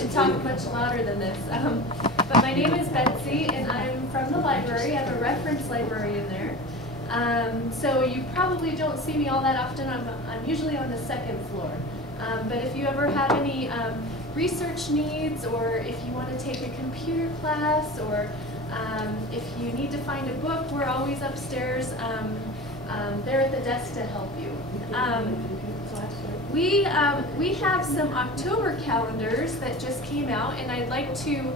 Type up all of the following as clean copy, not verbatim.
should talk much louder than this. But my name is Betsy, and I'm from the library. I'm a reference librarian there. So you probably don't see me all that often. I'm usually on the second floor. But if you ever have any research needs, or if you want to take a computer class, or if you need to find a book, we're always upstairs there at the desk to help you. We have some October calendars that just came out, and I'd like to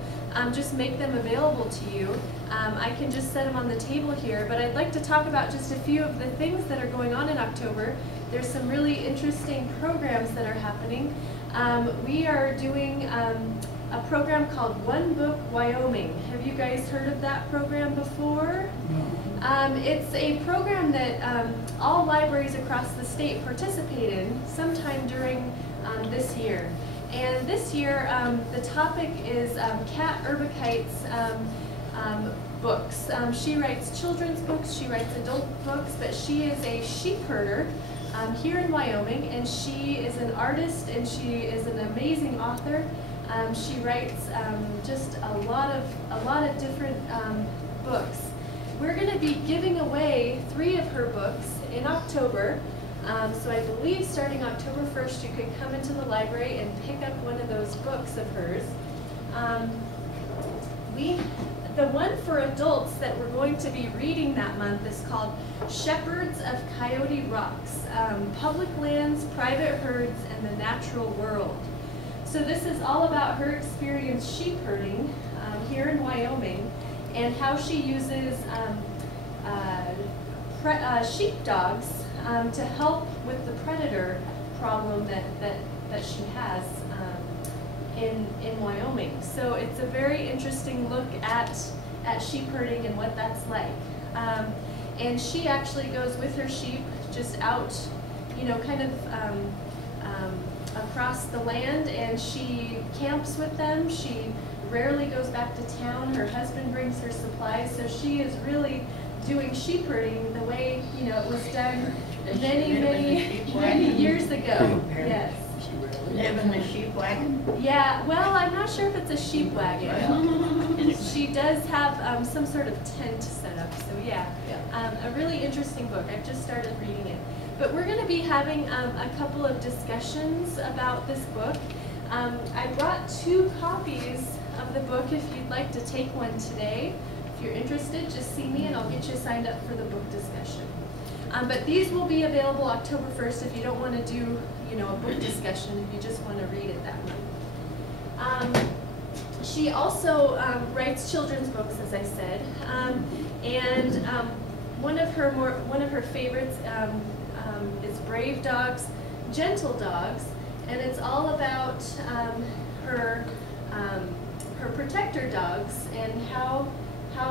just make them available to you. I can just set them on the table here, but I'd like to talk about just a few of the things that are going on in October. There's some really interesting programs that are happening. We are doing a program called One Book Wyoming. Have you guys heard of that program before? It's a program that all libraries across the state participate in sometime during this year. And this year, the topic is Kat Urbakite's books. She writes children's books, she writes adult books, but she is a sheep herder here in Wyoming, and she is an artist, and she is an amazing author. She writes just a lot of different books. We're going to be giving away 3 of her books in October. So I believe starting October 1st, you could come into the library and pick up one of those books of hers. The one for adults that we're going to be reading that month is called Shepherds of Coyote Rocks, Public Lands, Private Herds, and the Natural World. So this is all about her experience sheep herding here in Wyoming, and how she uses sheepdogs to help with the predator problem that she has in Wyoming. So it's a very interesting look at sheep herding and what that's like. And she actually goes with her sheep just out, you know, kind of across the land, and she camps with them. She rarely goes back to town. Her husband brings her supplies, so she is really doing sheep herding the way, you know, it was done many years ago. Yes. Live in the sheep wagon? Yeah, well, I'm not sure if it's a sheep wagon. She does have some sort of tent set up, so yeah. A really interesting book. I've just started reading it. But we're going to be having a couple of discussions about this book. I brought 2 copies of the book if you'd like to take one today. If you're interested, just see me and I'll get you signed up for the book discussion. But these will be available October 1st if you don't want to do, you know, a book discussion, if you just want to read it that month. She also writes children's books, as I said, and one of her favorites is Brave Dogs, Gentle Dogs, and it's all about her protector dogs and how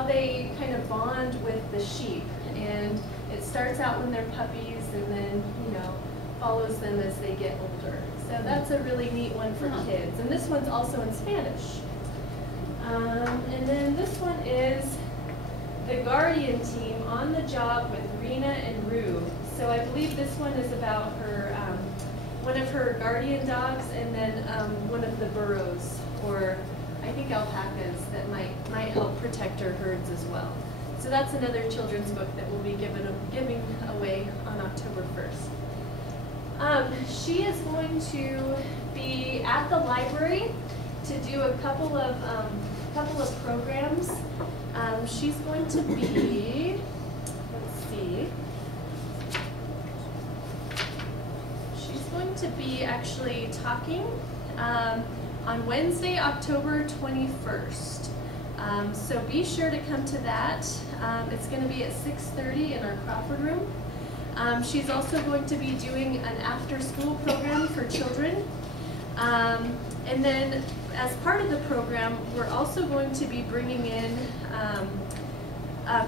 they kind of bond with the sheep. And it starts out when they're puppies, and then, you know, follows them as they get older. So that's a really neat one for kids. And this one's also in Spanish. And then this one is The Guardian Team on the Job with Rena and Rue. So I believe this one is about her, one of her guardian dogs, and then one of the burros, or I think alpacas, that might help protect her herds as well. So that's another children's book that we'll be giving away on October 1st. She is going to be at the library to do a couple of programs. She's going to be, let's see, she's going to be actually talking on Wednesday, October 21st. So be sure to come to that. It's going to be at 6:30 in our Crawford room. She's also going to be doing an after-school program for children. And then as part of the program, we're also going to be bringing in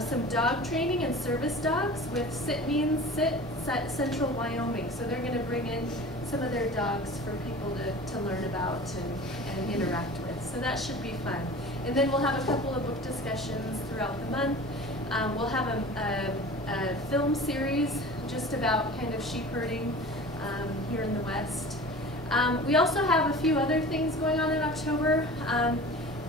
some dog training and service dogs with Sit Means Sit Central Wyoming. So they're going to bring in some of their dogs for people to learn about and interact with. So that should be fun. And then we'll have a couple of book discussions throughout the month. We'll have a film series just about kind of sheep herding here in the West. We also have a few other things going on in October.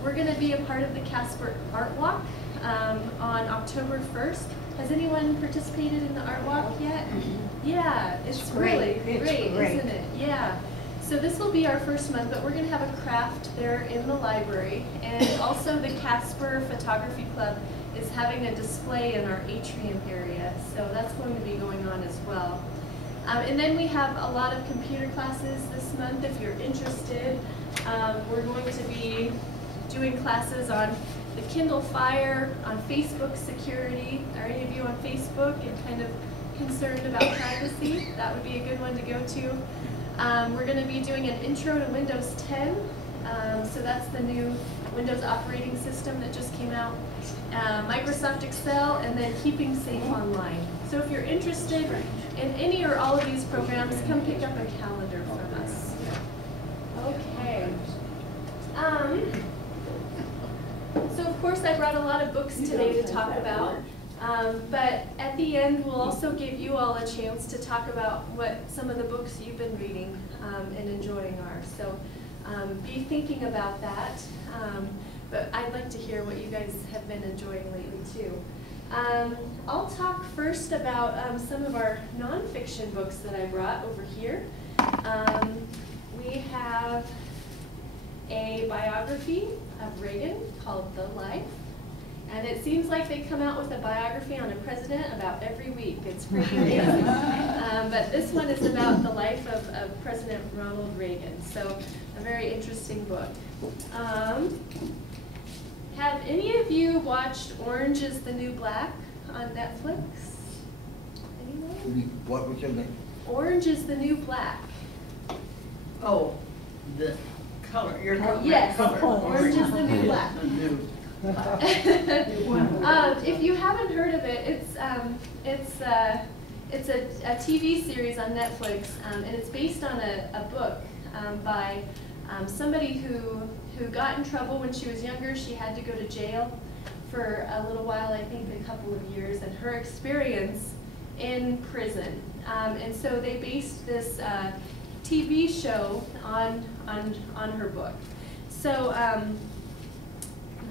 We're going to be a part of the Casper Art Walk on October 1st. Has anyone participated in the Art Walk yet? Yeah, it's really great, isn't it? Yeah. So this will be our first month, but we're going to have a craft there in the library. And also the Casper Photography Club is having a display in our atrium area. So that's going to be going on as well. And then we have a lot of computer classes this month if you're interested. We're going to be doing classes on the Kindle Fire, on Facebook security. Are any of you on Facebook and kind of concerned about privacy? That would be a good one to go to. We're going to be doing an intro to Windows 10. So that's the new Windows operating system that just came out. Microsoft Excel, and then keeping safe online. So if you're interested in any or all of these programs, come pick up a calendar from us. Okay. So of course I brought a lot of books today to talk about. But at the end, we'll also give you all a chance to talk about what some of the books you've been reading and enjoying are. So be thinking about that. But I'd like to hear what you guys have been enjoying lately too. I'll talk first about some of our nonfiction books that I brought over here. We have a biography of Reagan called The Life. And it seems like they come out with a biography on a president about every week. It's pretty amazing. But this one is about the life of President Ronald Reagan. So a very interesting book. Have any of you watched Orange is the New Black on Netflix? Anyone? What was your name? Orange is the New Black. Oh, the color. You're talking yes, about color. Orange is the New Black. If you haven't heard of it, it's a TV series on Netflix, and it's based on a book by somebody who got in trouble when she was younger. She had to go to jail for a little while, I think a couple of years, and her experience in prison. And so they based this TV show on her book. So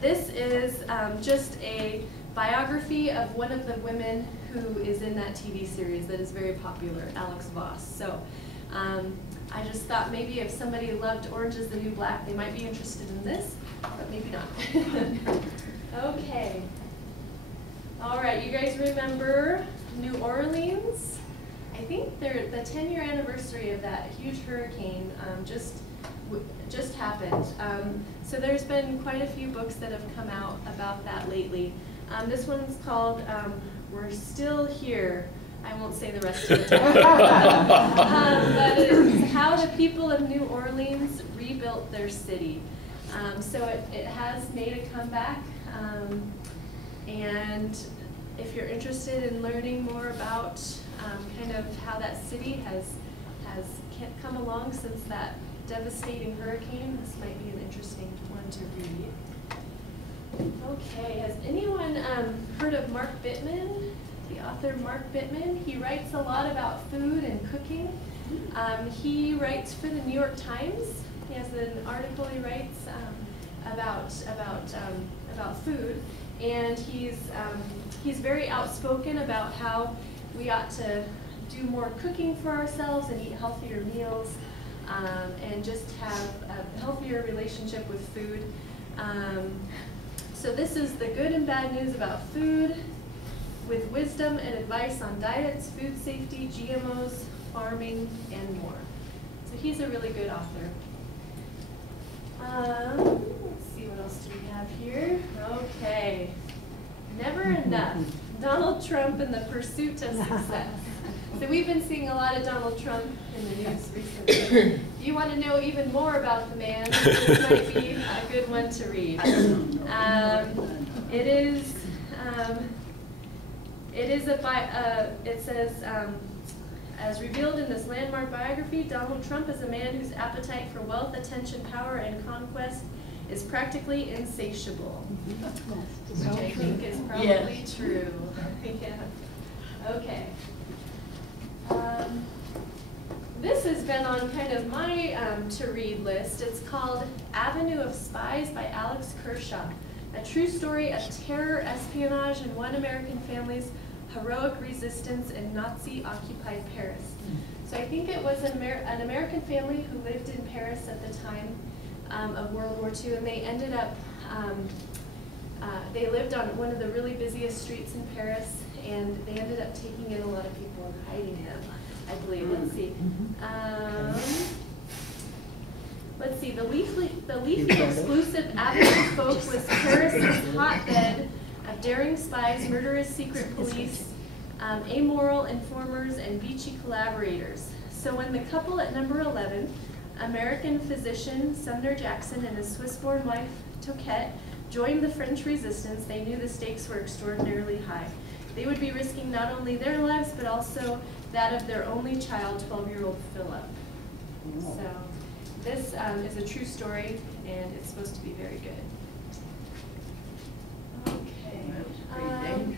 this is just a biography of one of the women who is in that TV series that is very popular, Alex Voss. So I just thought maybe if somebody loved Orange is the New Black, they might be interested in this, but maybe not. Okay. All right, you guys remember New Orleans? I think the 10-year anniversary of that huge hurricane just happened. So there's been quite a few books that have come out about that lately. This one's called We're Still Here. I won't say the rest of the time. But it's how the people of New Orleans rebuilt their city. So it has made a comeback. And if you're interested in learning more about kind of how that city has come along since that devastating hurricane, this might be an interesting one to read. Okay, has anyone heard of Mark Bittman, the author Mark Bittman? He writes a lot about food and cooking. He writes for the New York Times. He has an article he writes about food, and he's very outspoken about how we ought to do more cooking for ourselves and eat healthier meals. And just have a healthier relationship with food. So this is the good and bad news about food, with wisdom and advice on diets, food safety, GMOs, farming, and more. So he's a really good author. Let's see, what else do we have here? Okay. Never Enough. Donald Trump and the Pursuit of Success. So we've been seeing a lot of Donald Trump in the news recently. If you want to know even more about the man, this might be a good one to read. It says, as revealed in this landmark biography, Donald Trump is a man whose appetite for wealth, attention, power, and conquest is practically insatiable. Which I think is probably true. Yeah. Okay. This has been on kind of my to-read list. It's called Avenue of Spies by Alex Kershaw, a true story of terror, espionage, and one American family's heroic resistance in Nazi-occupied Paris. So I think it was an American family who lived in Paris at the time of World War II, and they ended up, they lived on one of the really busiest streets in Paris, and they ended up taking in a lot of people and hiding them, I believe. Let's see. Let's see. The leafy exclusive Avenue folk was Paris' hotbed of daring spies, murderous secret police, amoral informers, and beachy collaborators. So when the couple at number 11, American physician Sumner Jackson and his Swiss-born wife Toquette, joined the French resistance, they knew the stakes were extraordinarily high. They would be risking not only their lives, but also that of their only child, 12-year-old Philip. So this is a true story, and it's supposed to be very good. Okay.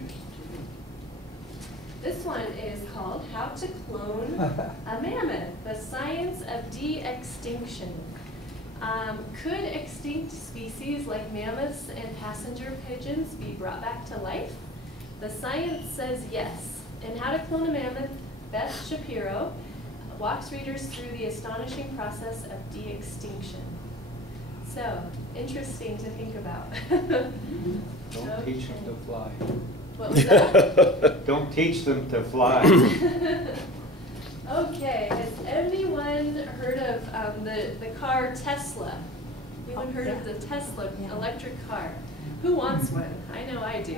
This one is called How to Clone a Mammoth, the Science of De-Extinction. Could extinct species like mammoths and passenger pigeons be brought back to life? The science says yes. In How to Clone a Mammoth, Beth Shapiro walks readers through the astonishing process of de-extinction. So, interesting to think about. Don't teach them to fly. What was that? Don't teach them to fly. Okay, has anyone heard of the car Tesla? Anyone heard of the Tesla electric car? Who wants one? I know I do.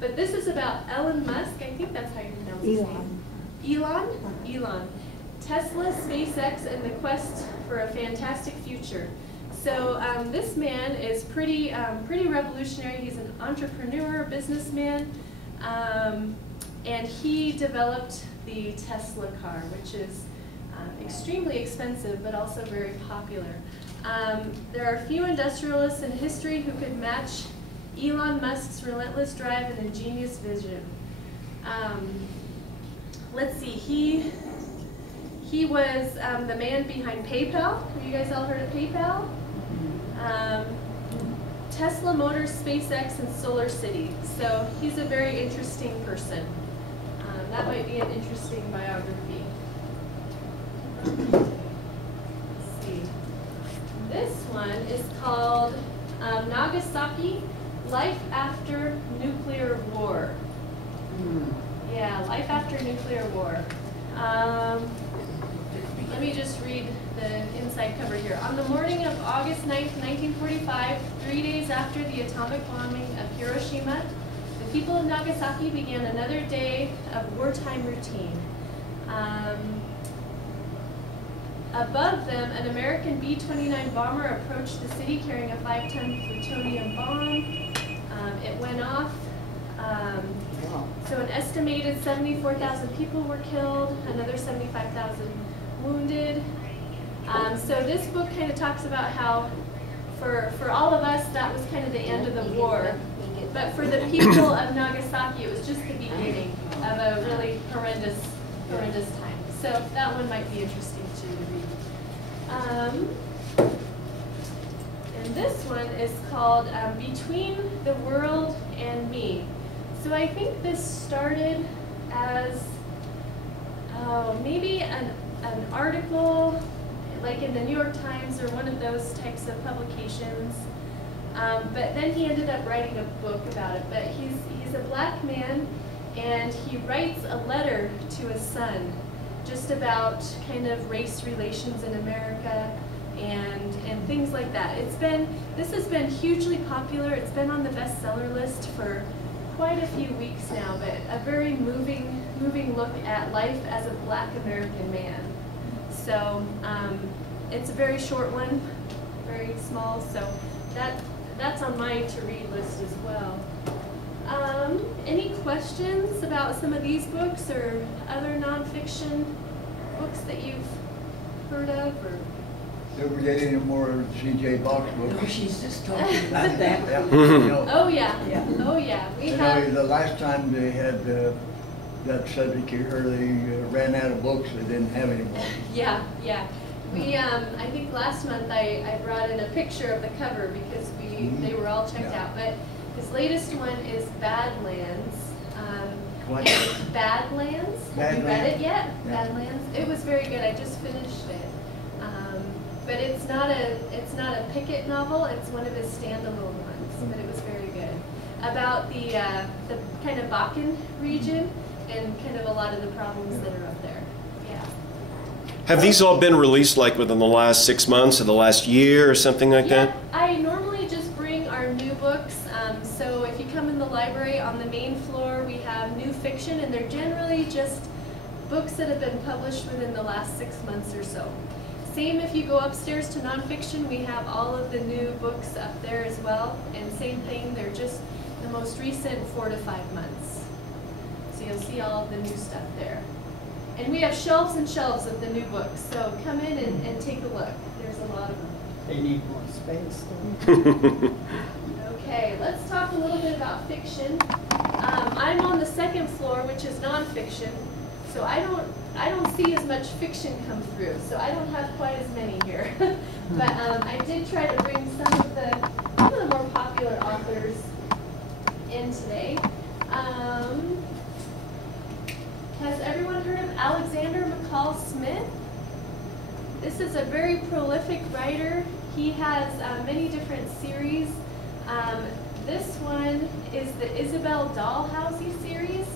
But this is about Elon Musk. I think that's how you pronounce his name. Elon. Tesla, SpaceX, and the quest for a fantastic future. So this man is pretty revolutionary. He's an entrepreneur, businessman, and he developed the Tesla car, which is extremely expensive, but also very popular. There are few industrialists in history who could match Elon Musk's relentless drive and ingenious vision. Let's see, he was the man behind PayPal. Have you guys all heard of PayPal? Tesla Motors, SpaceX, and Solar City. So he's a very interesting person. That might be an interesting biography. Let's see. This one is called Nagasaki, Life After Nuclear War. Yeah, Life After Nuclear War. Let me just read the inside cover here. On the morning of August 9th, 1945, 3 days after the atomic bombing of Hiroshima, the people of Nagasaki began another day of wartime routine. Above them, an American B-29 bomber approached the city carrying a 5-ton plutonium bomb. It went off. So an estimated 74,000 people were killed, another 75,000 wounded. So this book kind of talks about how for all of us that was kind of the end of the war, but for the people of Nagasaki it was just the beginning of a really horrendous time. So that one might be interesting to read. And this one is called Between the World and Me. So I think this started as maybe an article like in the New York Times or one of those types of publications. But then he ended up writing a book about it. But he's a black man, and he writes a letter to his son just about kind of race relations in America and things like that. This has been hugely popular. It's been on the bestseller list for quite a few weeks now, but a very moving look at life as a black American man. So it's a very short one, very small, so that's on my to-read list as well. Any questions about some of these books or other nonfiction books that you've heard of? Or? Ever get any more C.J. Box books? No, she's just talking about that. Yeah. You know, Oh yeah, oh yeah. We have. The last time they that subject here, they ran out of books, they didn't have any more. Yeah, yeah. We, I think last month I brought in a picture of the cover because they were all checked out. But his latest one is Badlands. What? Badlands. Have you read it yet? Yeah. Badlands. It was very good. I just finished it. But it's not a Pickett novel. It's one of his standalone ones. But it was very good. About the kind of Bakken region and kind of a lot of the problems that are up there. Yeah. Have these all been released like within the last 6 months or the last year or something like that? I normally just bring our new books. So if you come in the library, on the main floor we have new fiction, and they're generally just books that have been published within the last 6 months or so. Same if you go upstairs to nonfiction, we have all of the new books up there as well. And same thing, they're just the most recent 4 to 5 months. So you'll see all of the new stuff there. And we have shelves and shelves of the new books, so come in and take a look. There's a lot of them. They need more space. Okay, let's talk a little bit about fiction. I'm on the second floor, which is nonfiction, so I don't see as much fiction come through, so I don't have quite as many here. But I did try to bring some of the more popular authors in today. Has everyone heard of Alexander Mccall Smith? This is a very prolific writer. He has many different series. This one is the Isabel Dalhousie series.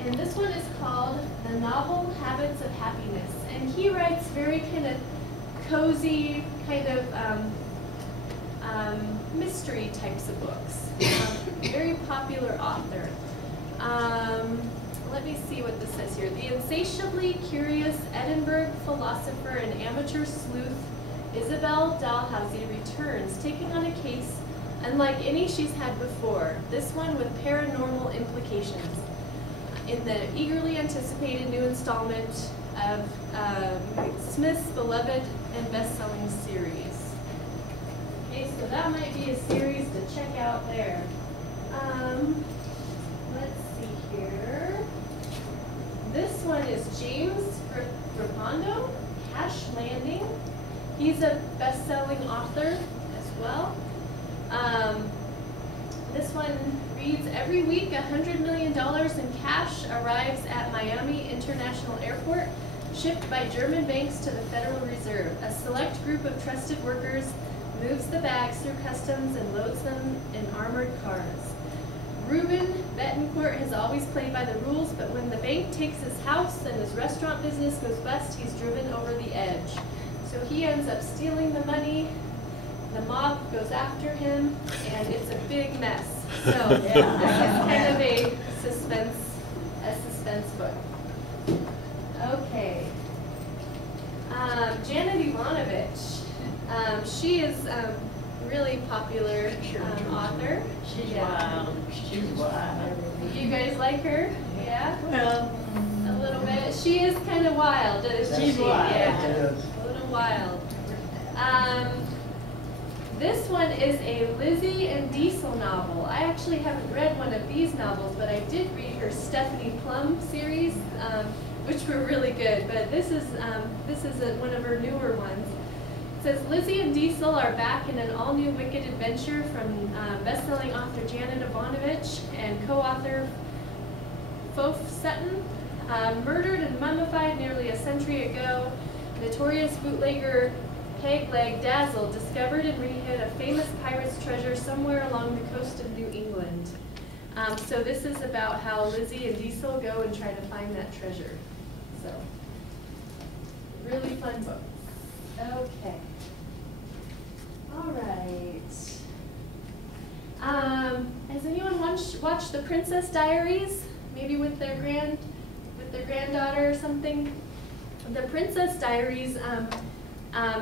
And this one is called The Novel Habits of Happiness. And he writes very kind of cozy, kind of mystery types of books. Very popular author. Let me see what this says here. The insatiably curious Edinburgh philosopher and amateur sleuth Isabel Dalhousie returns, taking on a case unlike any she's had before, this one with paranormal implications, in the eagerly anticipated new installment of Smith's beloved and best-selling series. Okay, so that might be a series to check out there. Let's see here. This one is James Rapondo, Cash Landing. He's a best-selling author as well. This one reads, every week $100 million in cash arrives at Miami International Airport, shipped by German banks to the Federal Reserve. A select group of trusted workers moves the bags through customs and loads them in armored cars. Reuben Betancourt has always played by the rules, but when the bank takes his house and his restaurant business goes bust, he's driven over the edge. So he ends up stealing the money, the mob goes after him, and it's a big mess. So this is kind of a suspense book. Okay. Janet Evanovich. She is really popular author. She's wild. She's wild. You guys like her? Yeah? Well, a little bit. She is kind of wild, isn't she? She's wild. Yeah. A little wild. This one is a Lizzie and Diesel novel. I actually haven't read one of these novels, but I did read her Stephanie Plum series, which were really good. But this is one of her newer ones. It says, Lizzie and Diesel are back in an all-new wicked adventure from best-selling author Janet Evanovich and co-author Fof Sutton. Murdered and mummified nearly a century ago, notorious bootlegger Pegleg Dazzle discovered and rehid a famous pirate's treasure somewhere along the coast of New England. So this is about how Lizzie and Diesel go and try to find that treasure. So, really fun book. Okay. All right. Has anyone watched The Princess Diaries? Maybe with their granddaughter or something? The Princess Diaries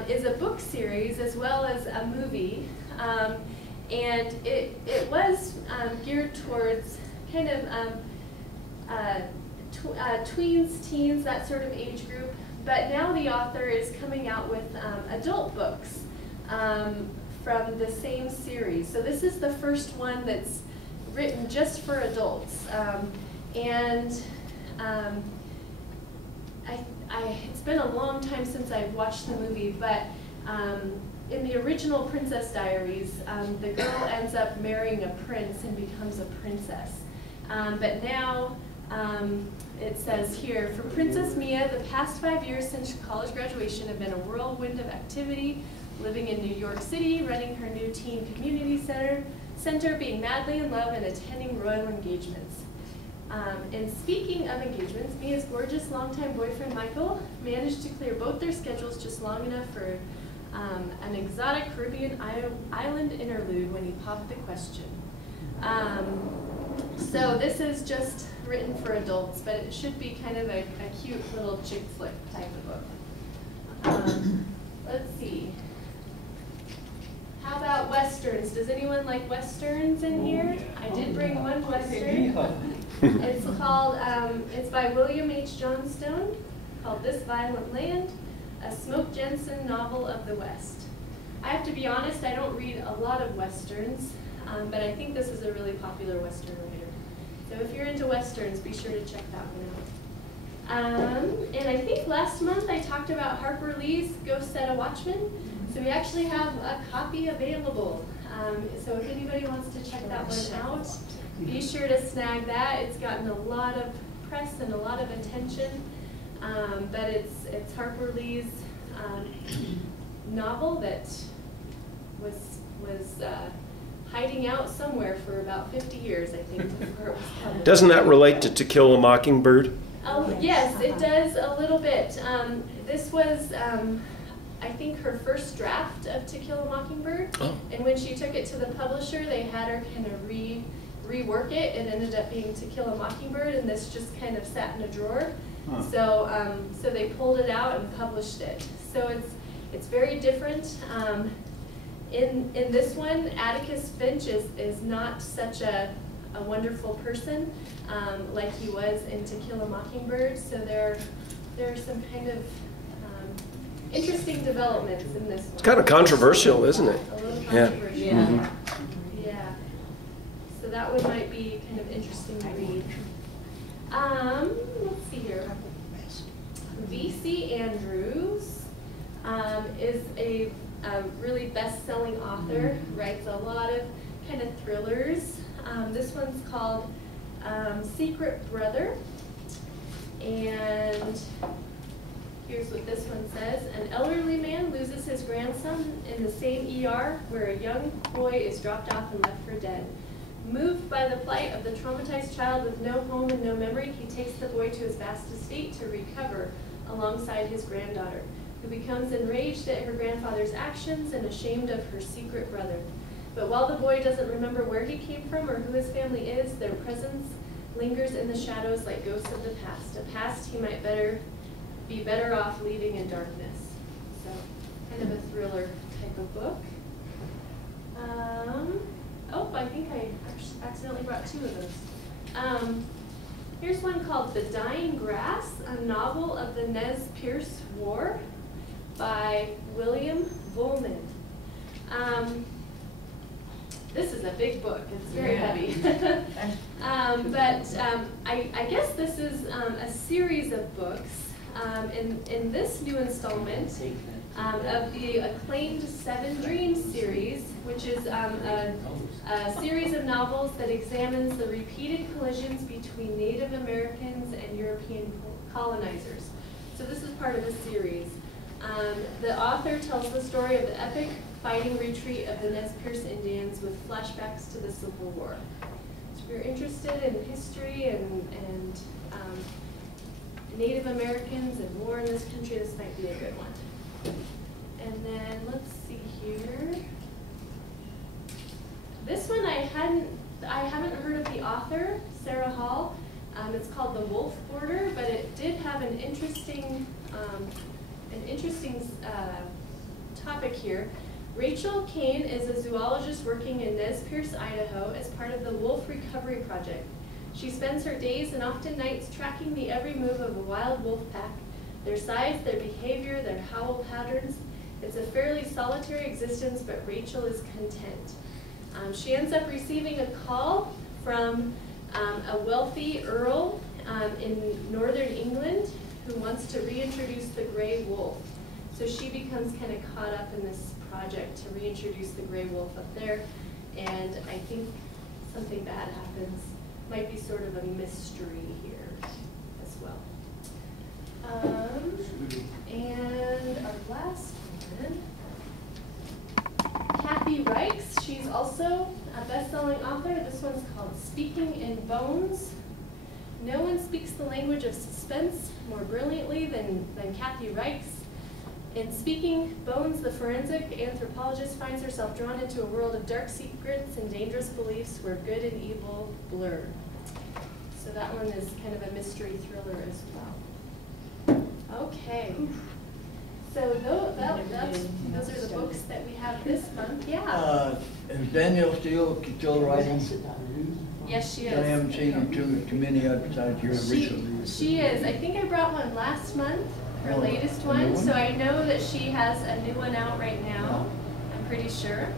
is a book series as well as a movie, and it was geared towards kind of tweens, teens, that sort of age group. But now the author is coming out with adult books from the same series. So this is the first one that's written just for adults. It's been a long time since I've watched the movie, but in the original Princess Diaries, the girl ends up marrying a prince and becomes a princess. But now, it says here, for Princess Mia, the past 5 years since college graduation have been a whirlwind of activity, living in New York City, running her new teen community center, being madly in love, and attending royal engagements. And speaking of engagements, Mia's gorgeous longtime boyfriend Michael managed to clear both their schedules just long enough for an exotic Caribbean island interlude when he popped the question. So this is just written for adults, but it should be kind of a cute little chick flick type of book. Let's see. How about Westerns? Does anyone like Westerns in here? I did bring one Western. It's called, it's by William H. Johnstone, called This Violent Land, a Smoke Jensen novel of the West. I have to be honest, I don't read a lot of Westerns, but I think this is a really popular Western writer. So if you're into Westerns, be sure to check that one out. And I think last month I talked about Harper Lee's Go Set a Watchman. So we actually have a copy available. So if anybody wants to check that one out, be sure to snag that. It's gotten a lot of press and a lot of attention, but it's Harper Lee's novel that was hiding out somewhere for about 50 years, I think, before it was published. Doesn't that relate to Kill a Mockingbird? Oh, yes, it does a little bit. This was, I think, her first draft of To Kill a Mockingbird, and when she took it to the publisher, they had her kind of rework it. It ended up being To Kill a Mockingbird, and this just kind of sat in a drawer. So, so they pulled it out and published it. So it's very different. In this one, Atticus Finch is not such a wonderful person like he was in To Kill a Mockingbird. So there are some kind of interesting developments in this one. It's kind of controversial, isn't it? A little controversial. Yeah. Mm-hmm. Yeah. So that one might be kind of interesting to read. Let's see here. V.C. Andrews is a really best-selling author, writes a lot of kind of thrillers. This one's called Secret Brother, and here's what this one says. An elderly man loses his grandson in the same ER where a young boy is dropped off and left for dead. Moved by the plight of the traumatized child with no home and no memory, he takes the boy to his vast estate to recover alongside his granddaughter, who becomes enraged at her grandfather's actions and ashamed of her secret brother. But while the boy doesn't remember where he came from or who his family is, their presence lingers in the shadows like ghosts of the past, a past he might be better off leaving in darkness. So, kind of a thriller type of book. Oh, I think I accidentally brought two of those. Here's one called The Dying Grass, a novel of the Nez Perce War by William Vollman. This is a big book. It's very heavy. I guess this is a series of books. In this new installment of the acclaimed Seven Dreams series, which is a series of novels that examines the repeated collisions between Native Americans and European colonizers. So this is part of a series. The author tells the story of the epic fighting retreat of the Nez Perce Indians with flashbacks to the Civil War. So if you're interested in history and Native Americans and war in this country, this might be a good one. And then let's see here. This one I haven't heard of the author, Sarah Hall. It's called The Wolf Border, but it did have an interesting topic here. Rachel Kane is a zoologist working in Nez Perce, Idaho, as part of the Wolf Recovery Project. She spends her days and often nights tracking the every move of a wild wolf pack, their size, their behavior, their howl patterns. It's a fairly solitary existence, but Rachel is content. She ends up receiving a call from a wealthy earl in northern England who wants to reintroduce the gray wolf. So she becomes kind of caught up in this project to reintroduce the gray wolf up there, and I think something bad happens. Might be sort of a mystery here as well. And our last one, Kathy Reichs. She's also a best-selling author. This one's called Speaking in Bones. No one speaks the language of suspense more brilliantly than Kathy Reichs. In Speaking Bones, the forensic anthropologist finds herself drawn into a world of dark secrets and dangerous beliefs where good and evil blur. So that one is kind of a mystery thriller as well. Okay. So those are the books that we have this month. Yeah. Is Danielle still writing? Yes, she is. I haven't seen her too many besides here recently. She is. I think I brought one last month, her latest one. So I know that she has a new one out right now. I'm pretty sure.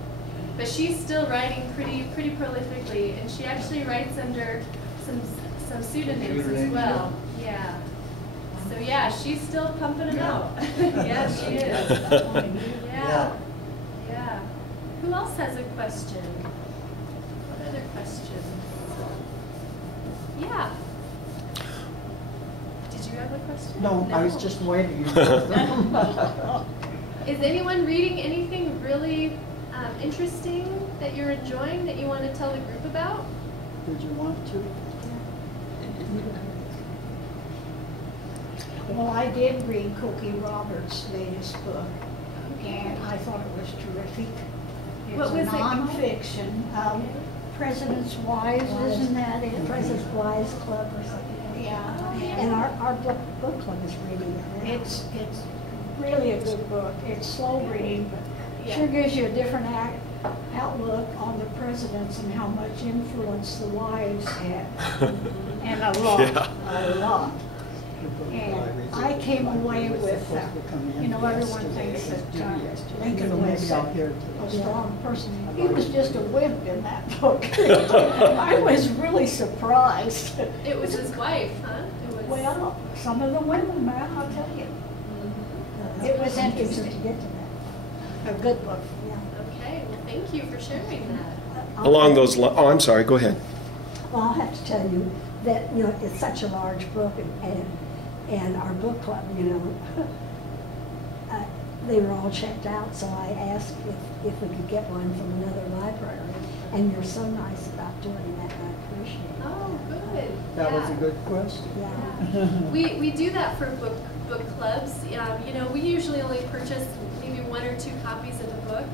But she's still writing pretty prolifically, and she actually writes under some pseudonyms as well. Yeah. So yeah, she's still pumping them out. Yeah, she is. Yeah. Yeah. Who else has a question? What other questions? Yeah. Did you have a question? No, I was just waiting. Is anyone reading anything really interesting that you're enjoying that you want to tell the group about? Did you want to? Well, I did read Cookie Roberts' latest book, and I thought it was terrific. What was it called? Nonfiction. President's Wives, isn't that it? President's Wives Club or something. Yeah. And our book club is reading it. It's really a good book. It's slow reading, but sure gives you a different outlook on the presidents and how much influence the wives had. And a lot. And I came away with, everyone thinks that Lincoln was a strong person. He was just a wimp in that book. I was really surprised. It was his wife, huh? Well, some of the women, man, I'll tell you. It was interesting to get to that. A good book. Yeah. Okay, well, thank you for sharing that. Along those lines, oh, I'm sorry, go ahead. Well, I'll have to tell you that, it's such a large book, and our book club, they were all checked out, so I asked if we could get one from another library, and you're so nice about doing that, I appreciate it. Oh, good. That was a good question. Yeah. We do that for book clubs. We usually only purchase maybe 1 or 2 copies of the book.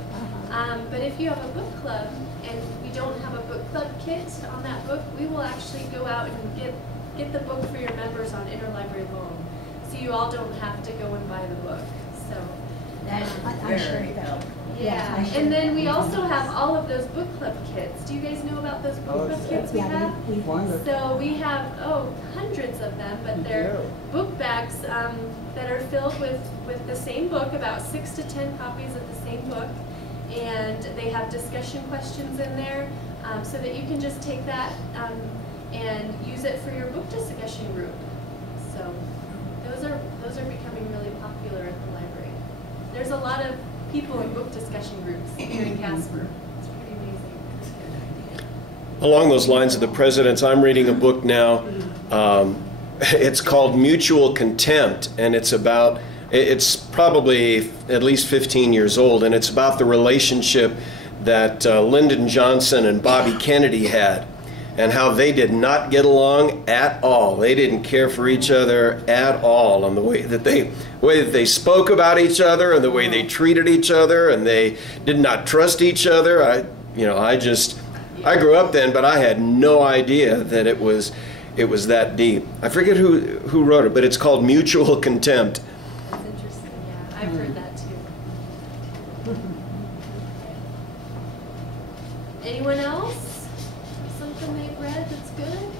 But if you have a book club and we don't have a book club kit on that book, we will actually go out and get the book for your members on interlibrary loan. So you all don't have to go and buy the book. So That's very helpful. yeah. And then we also have all of those book club kits. Do you guys know about those book club kits we have? Wonderful. So we have, hundreds of them, but they're book bags that are filled with the same book, about 6 to 10 copies of the same book. And they have discussion questions in there so that you can just take that and use it for your book discussion group. So those are becoming really popular at the library. There's a lot of people in book discussion groups here in Casper. It's pretty amazing. Along those lines of the presidents, I'm reading a book now. It's called Mutual Contempt, and it's probably at least 15 years old, and it's about the relationship that Lyndon Johnson and Bobby Kennedy had, and how they did not get along at all. They didn't care for each other at all, and the way that they spoke about each other, and the way they treated each other, and they did not trust each other. I grew up then, but I had no idea that it was that deep. I forget who wrote it, but it's called Mutual Contempt. That's interesting, yeah. I've heard that too. Anyone else? Something they've read that's good?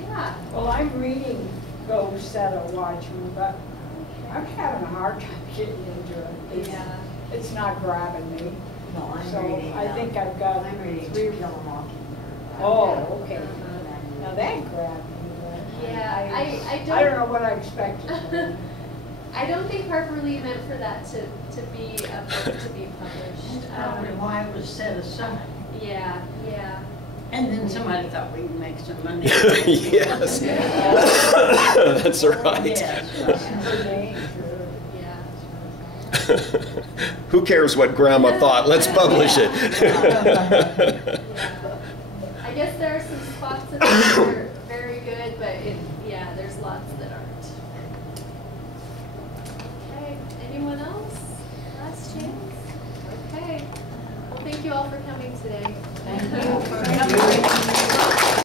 Yeah. Well, I'm reading Ghosts That Are Watching, but I'm having a hard time getting into it. It's not grabbing me. No, So I think I've got I'm reading three. To Kill a Mockingbird. I Oh, okay. Now that grabbed me. Yeah, I I don't know what I expected. I don't think Harper Lee meant for that to be a book to be published. Probably why it was set aside. Yeah, yeah. And then somebody thought we could make some money. Yes. That's right. Yes. Yeah. Who cares what Grandma thought? Let's publish it. I guess there are some spots in there